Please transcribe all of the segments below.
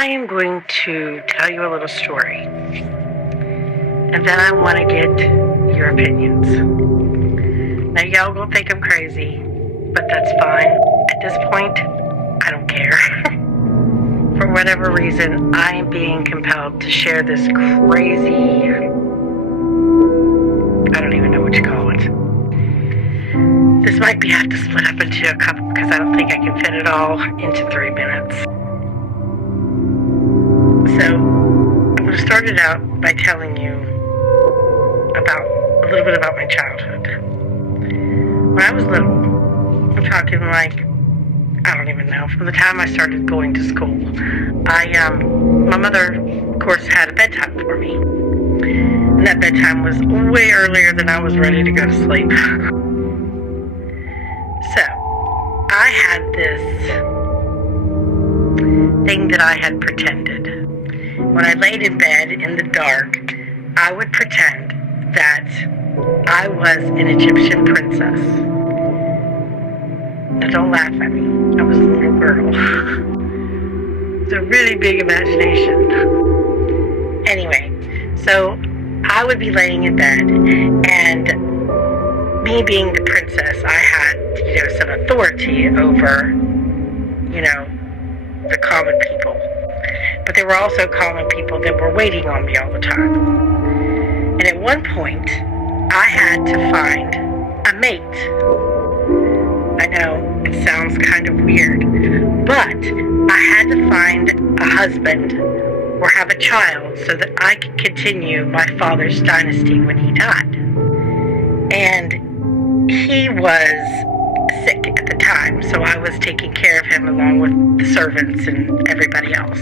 I am going to tell you a little story, and then I want to get your opinions. Now, y'all gonna think I'm crazy, but that's fine. At this point, I don't care. For whatever reason, I am being compelled to share this crazy, I don't even know what you call it. This might have to split up into a couple because I don't think I can fit it all into 3 minutes. So, I'm going to start it out by telling you about a little bit about my childhood. When I was little, I'm talking like, I don't even know, from the time I started going to school, my mother, of course, had a bedtime for me. And that bedtime was way earlier than I was ready to go to sleep. So, I had this thing that I had pretended. When I laid in bed in the dark, I would pretend that I was an Egyptian princess. Now don't laugh at me. I was a little girl. It's a really big imagination. Anyway, so I would be laying in bed, and me being the princess, I had, some authority over, the common people. But there were also common people that were waiting on me all the time. And at one point, I had to find a mate. I know, it sounds kind of weird, but I had to find a husband or have a child so that I could continue my father's dynasty when he died. And he was sick at the time, so I was taking care of him along with the servants and everybody else.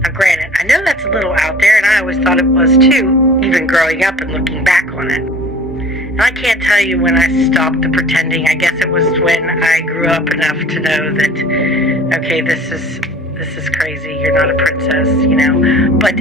Now granted, I know that's a little out there, and I always thought it was too, even growing up and looking back on it. And I can't tell you when I stopped the pretending. I guess it was when I grew up enough to know that, okay, this is crazy, you're not a princess, But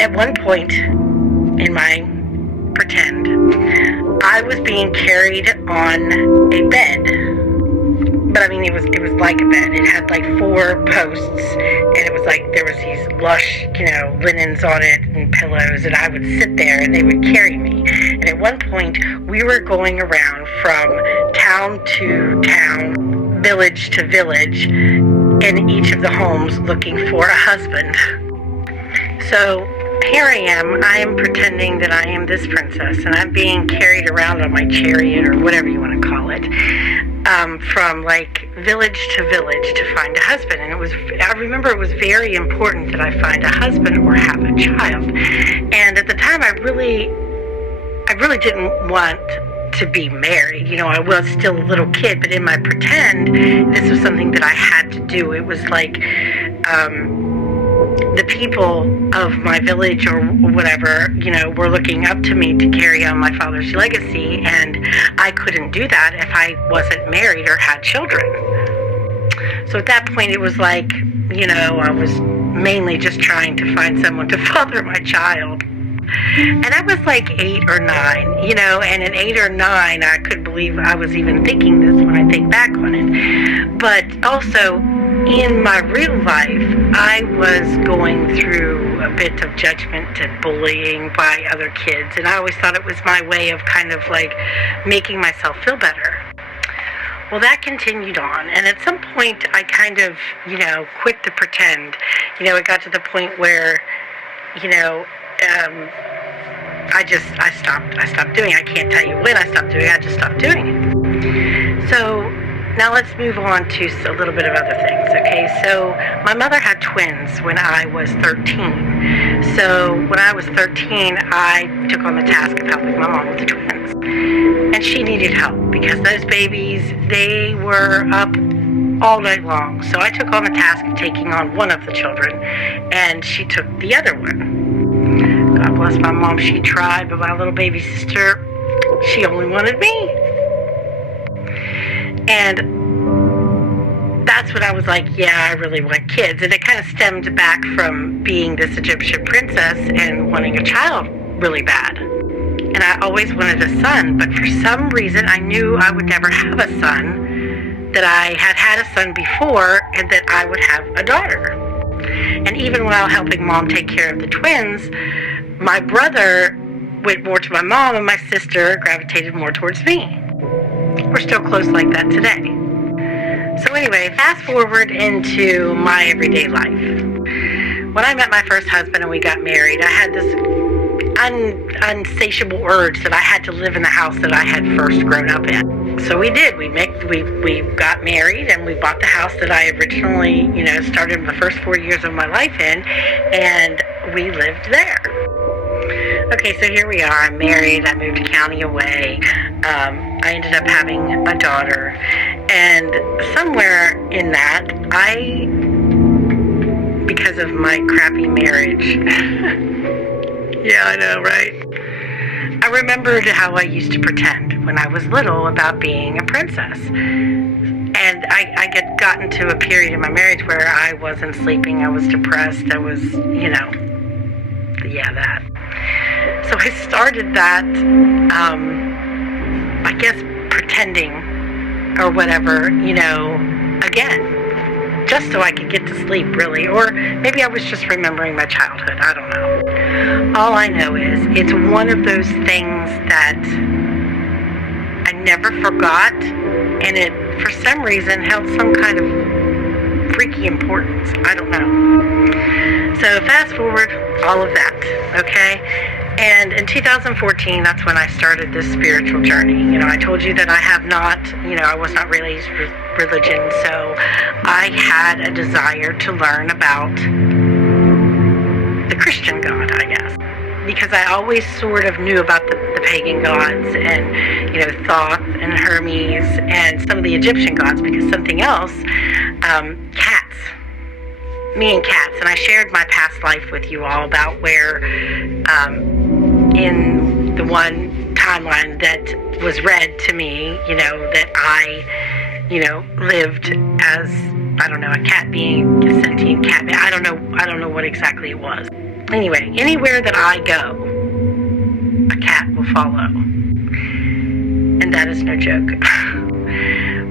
at one point in my pretend, I was being carried on a bed. But I mean, it was like a bed. It had like 4 posts, and it was like there was these lush, linens on it and pillows, and I would sit there and they would carry me. And at one point, we were going around from town to town, village to village, in each of the homes looking for a husband. So here I am pretending that I am this princess, and I'm being carried around on my chariot, or whatever you want to call it, from like village to village to find a husband. And I remember it was very important that I find a husband or have a child. And at the time, I really didn't want to be married. I was still a little kid, but in my pretend, this was something that I had to do. It was like, the people of my village or whatever, were looking up to me to carry on my father's legacy, and I couldn't do that if I wasn't married or had children. So at that point, it was like, I was mainly just trying to find someone to father my child. And I was like 8 or 9, and at 8 or 9, I couldn't believe I was even thinking this when I think back on it. But also, in my real life, I was going through a bit of judgment and bullying by other kids, and I always thought it was my way of kind of like making myself feel better. Well, that continued on, and at some point, I kind of, quit to pretend. It got to the point where, I stopped doing it. I can't tell you when I stopped doing it. I just stopped doing it. So now let's move on to a little bit of other things, okay? So my mother had twins when I was 13. So when I was 13, I took on the task of helping my mom with the twins. And she needed help because those babies, they were up all night long. So I took on the task of taking on one of the children, and she took the other one. God bless my mom, she tried, but my little baby sister, she only wanted me. And that's when I was like, yeah, I really want kids. And it kind of stemmed back from being this Egyptian princess and wanting a child really bad. And I always wanted a son, but for some reason I knew I would never have a son, that I had had a son before, and that I would have a daughter. And even while helping Mom take care of the twins, my brother went more to my mom and my sister gravitated more towards me. We're still close like that today. So anyway, fast forward into my everyday life. When I met my first husband and we got married, I had this unsatiable urge that I had to live in the house that I had first grown up in. So we did. We got married and we bought the house that I originally, started the first 4 years of my life in, and we lived there. Okay, so here we are. I'm married. I moved a county away. I ended up having a daughter, and somewhere in that, because of my crappy marriage, yeah, I know, right? I remembered how I used to pretend when I was little about being a princess. And I got into a period in my marriage where I wasn't sleeping, I was depressed, I was, that. So I started that, I guess, pretending or whatever, again. Just so I could get to sleep, really. Or maybe I was just remembering my childhood. I don't know. All I know is it's one of those things that I never forgot, and it, for some reason, held some kind of freaky importance. I don't know. So fast forward all of that, okay? And in 2014, that's when I started this spiritual journey. I told you that I have not, I was not raised with religion, so I had a desire to learn about the Christian God, I guess. Because I always sort of knew about the pagan gods and, Thoth and Hermes and some of the Egyptian gods, because something else, cats. Me and cats. And I shared my past life with you all about where, in the one timeline that was read to me, that I, lived as, I don't know, a cat being, a sentient cat being. I don't know what exactly it was. Anyway, anywhere that I go, a cat will follow. And that is no joke.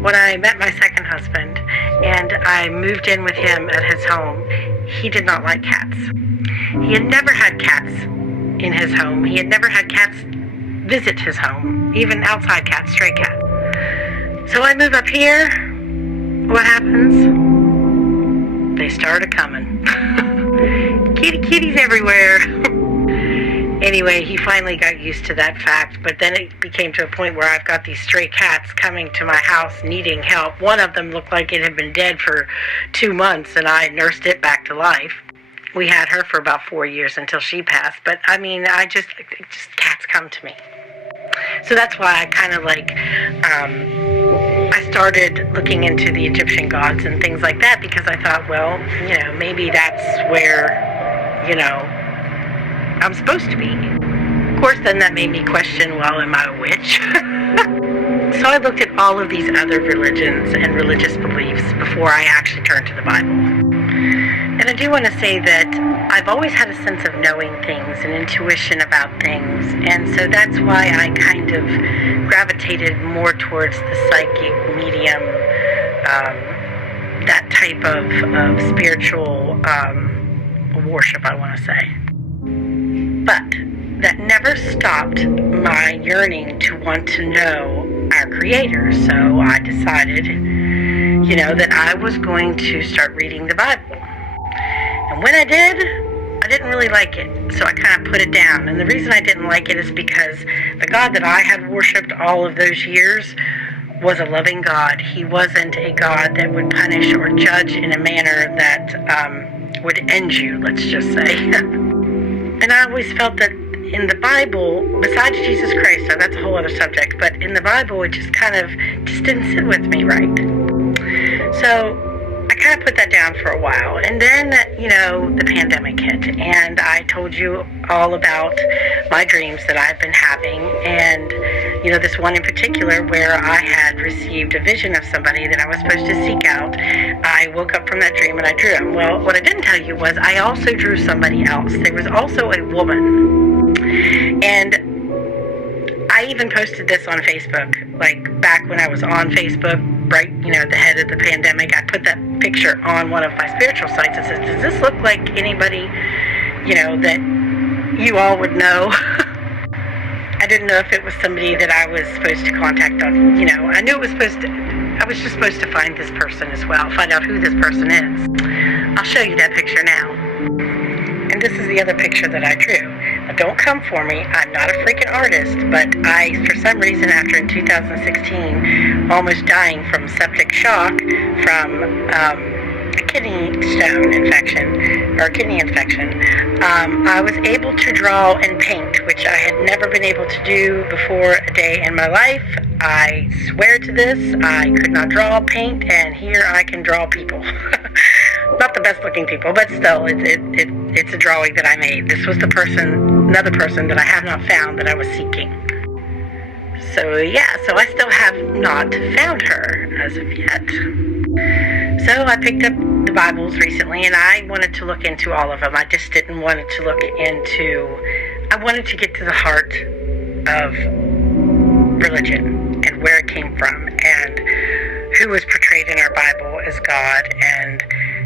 When I met my second husband and I moved in with him at his home, he did not like cats. He had never had cats in his home. He had never had cats visit his home, even outside cats, stray cats. So I move up here. What happens? They started coming. Kitties everywhere. Anyway, he finally got used to that fact, but then it became to a point where I've got these stray cats coming to my house needing help. One of them looked like it had been dead for 2 months, and I nursed it back to life. We had her for about 4 years until she passed, but just cats come to me. So that's why I kind of I started looking into the Egyptian gods and things like that, because I thought, well, maybe that's where, I'm supposed to be. Of course, then that made me question, well, am I a witch? So I looked at all of these other religions and religious beliefs before I actually turned to the Bible. And I do want to say that I've always had a sense of knowing things and intuition about things, and so that's why I kind of gravitated more towards the psychic medium, that type of spiritual worship, I want to say. But that never stopped my yearning to want to know our Creator, so I decided, that I was going to start reading the Bible. And when I didn't really like it, so I kind of put it down. And the reason I didn't like it is because the God that I had worshipped all of those years was a loving God. He wasn't a God that would punish or judge in a manner that would end you, let's just say. And I always felt that in the Bible, besides Jesus Christ, so that's a whole other subject, but in the Bible, it just didn't sit with me right. So I kind of put that down for a while, and then, the pandemic hit, and I told you all about my dreams that I've been having, and, this one in particular where I had received a vision of somebody that I was supposed to seek out. I woke up from that dream and I drew him. Well, what I didn't tell you was I also drew somebody else. There was also a woman, and I even posted this on Facebook, back when I was on Facebook, right, at the head of the pandemic, I put that picture on one of my spiritual sites and said, does this look like anybody, that you all would know? I didn't know if it was somebody that I was supposed to contact on, I knew I was just supposed to find this person as well, find out who this person is. I'll show you that picture now. And this is the other picture that I drew. Now, don't come for me. I'm not a freaking artist, but I, for some reason, after in 2016, almost dying from septic shock from a kidney stone infection, or kidney infection, I was able to draw and paint, which I had never been able to do before a day in my life. I swear to this, I could not draw, paint, and here I can draw people. Not the best looking people, but still, it's a drawing that I made. This was another person that I have not found that I was seeking. So yeah, so I still have not found her as of yet. So I picked up the Bibles recently, and I wanted to look into all of them. I just didn't want to look into, I wanted to get to the heart of religion and where it came from and who was portrayed in our Bible as God and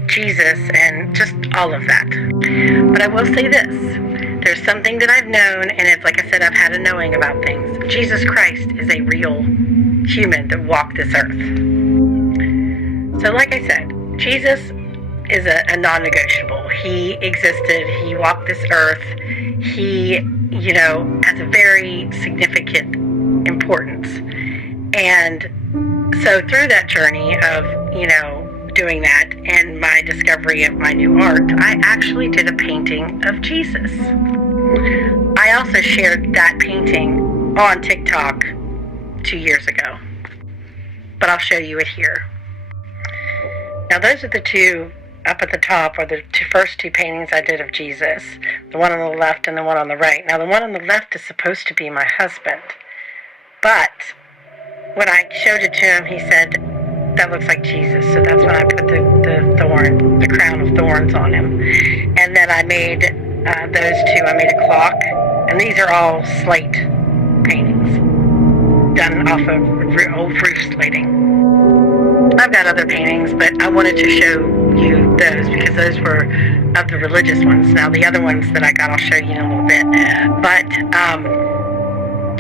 Jesus and just all of that. But I will say this. There's something that I've known, and it's like I said, I've had a knowing about things. Jesus Christ is a real human that walked this earth. So like I said, Jesus is a non-negotiable. He existed. He walked this earth. He, has a very significant importance. And so through that journey of, doing that and my discovery of my new art, I actually did a painting of Jesus. I also shared that painting on TikTok 2 years ago, but I'll show you it here. Now those are the two up at the top, are the first two paintings I did of Jesus, the one on the left and the one on the right. Now the one on the left is supposed to be my husband, but when I showed it to him, he said, that looks like Jesus. So that's when I put the crown of thorns on him. And then I made those two. I made a clock. And these are all slate paintings done off of old roof slating. I've got other paintings, but I wanted to show you those because those were of the religious ones. Now the other ones that I got, I'll show you in a little bit. But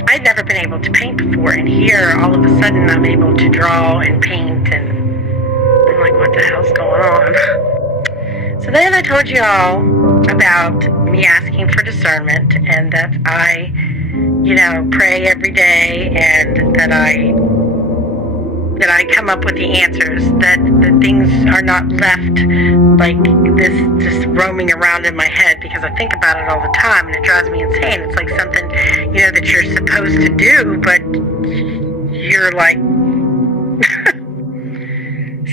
I'd never been able to paint before, and here, all of a sudden, I'm able to draw and paint, and I'm like, what the hell's going on? So then I told you all about me asking for discernment, and that I, pray every day, and that I come up with the answers, that things are not left like this just roaming around in my head, because I think about it all the time and it drives me insane. It's like something, that you're supposed to do, but you're like...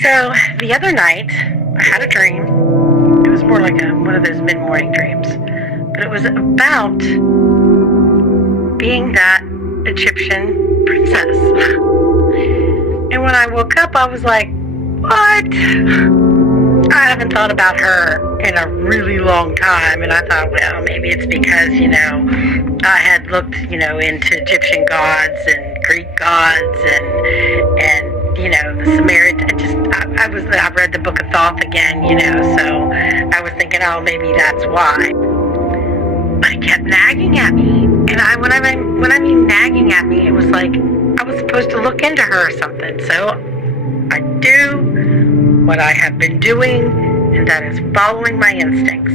So the other night, I had a dream. It was more like one of those mid-morning dreams, but it was about being that Egyptian princess. And when I woke up, I was like, what? I haven't thought about her in a really long time. And I thought, well, maybe it's because, I had looked, into Egyptian gods and Greek gods and the Samaritan. I read the Book of Thoth again, so I was thinking, oh, maybe that's why. But it kept nagging at me. And when I mean nagging at me, it was like I was supposed to look into her or something. So I do what I have been doing, and that is following my instincts.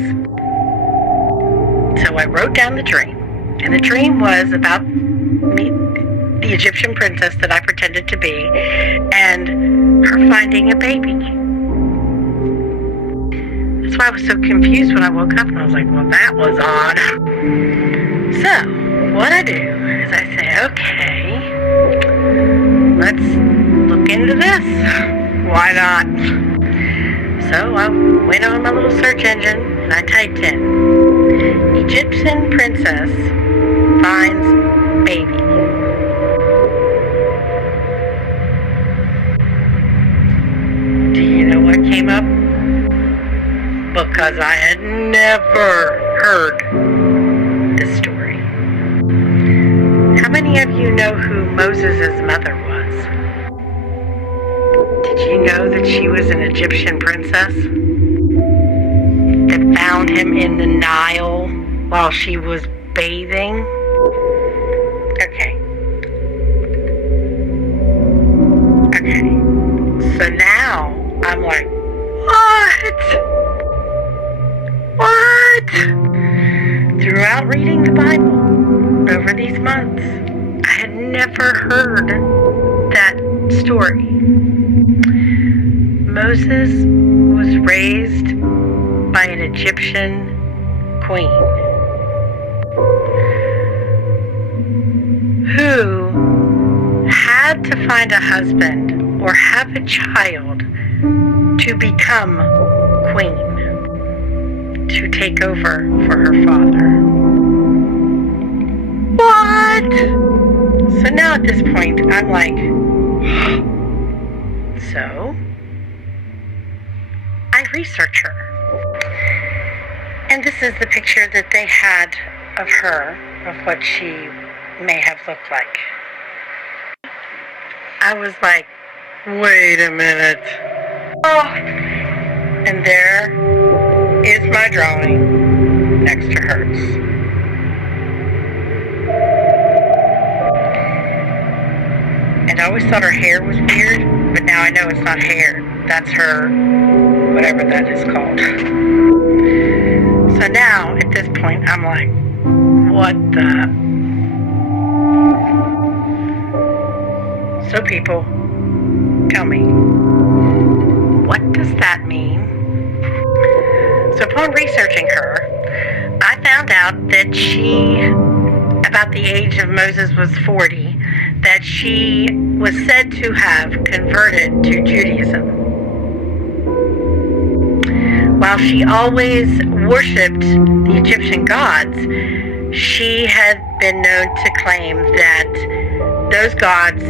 So I wrote down the dream. And the dream was about me, the Egyptian princess that I pretended to be, and her finding a baby. That's why I was so confused when I woke up, and I was like, well, that was odd. So, what I do is I say, okay, let's look into this. Why not? So I went on my little search engine, and I typed in, Egyptian princess finds baby. Do you know what came up? Because I had never heard this story. How many of you know who Moses' mother was? Did you know that she was an Egyptian princess that found him in the Nile while she was bathing? Okay. So now I'm like, what? Throughout reading the Bible over these months, I had never heard that story. Moses was raised by an Egyptian queen who had to find a husband or have a child to become queen, to take over for her father. What? So now at this point, I'm like, so I research her. And this is the picture that they had of her, of what she may have looked like. I was like, wait a minute. Oh. And there is my drawing next to hers. And I always thought her hair was weird, but now I know it's not hair. That's her, whatever that is called. So now, at this point, I'm like, what the? So people, tell me, what does that mean? So upon researching her, I found out that she, about the age of Moses was 40, that she was said to have converted to Judaism. While she always worshipped the Egyptian gods, she had been known to claim that those gods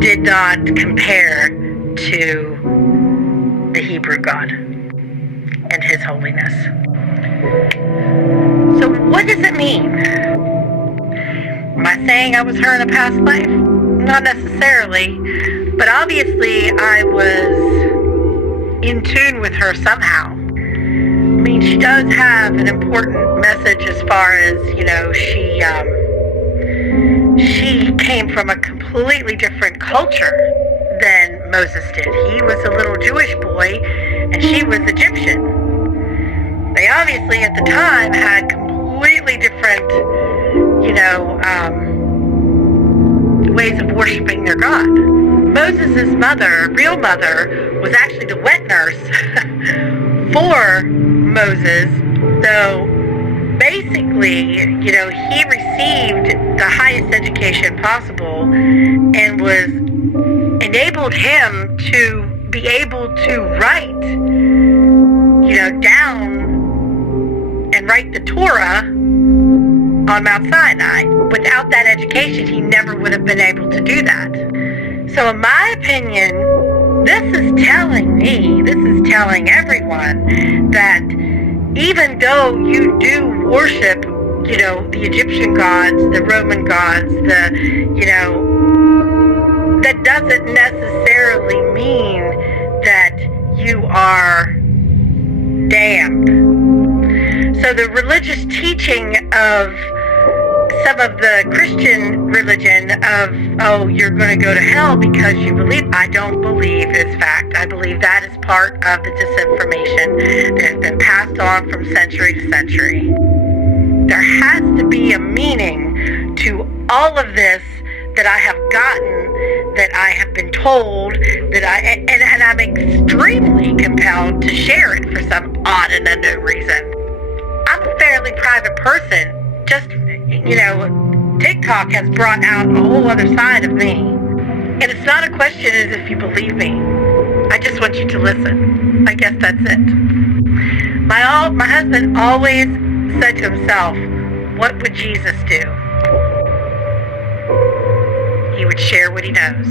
did not compare to the Hebrew God and his holiness. So what does it mean? Am I saying I was her in a past life? Not necessarily, but obviously I was in tune with her somehow. I mean, she does have an important message as far as, she came from a completely different culture than Moses did. He was a little Jewish boy, and she was Egyptian. They obviously at the time had completely different, ways of worshiping their God. Moses' mother, real mother, was actually the wet nurse for Moses, though basically, he received the highest education possible and enabled him to be able to write, down and write the Torah on Mount Sinai. Without that education, he never would have been able to do that. So in my opinion, this is telling everyone that even though you do worship, the Egyptian gods, the Roman gods, that doesn't necessarily mean that you are damned. So the religious teaching of some of the Christian religion of, you're going to go to hell because you believe, I don't believe is fact. I believe that is part of the disinformation that has been passed on from century to century. There has to be a meaning to all of this that I have gotten, that I have been told, and I'm extremely compelled to share it for some odd and unknown reason. I'm a fairly private person. Just, TikTok has brought out a whole other side of me. And it's not a question as if you believe me. I just want you to listen. I guess that's it. My husband always said to himself, what would Jesus do? He would share what he knows.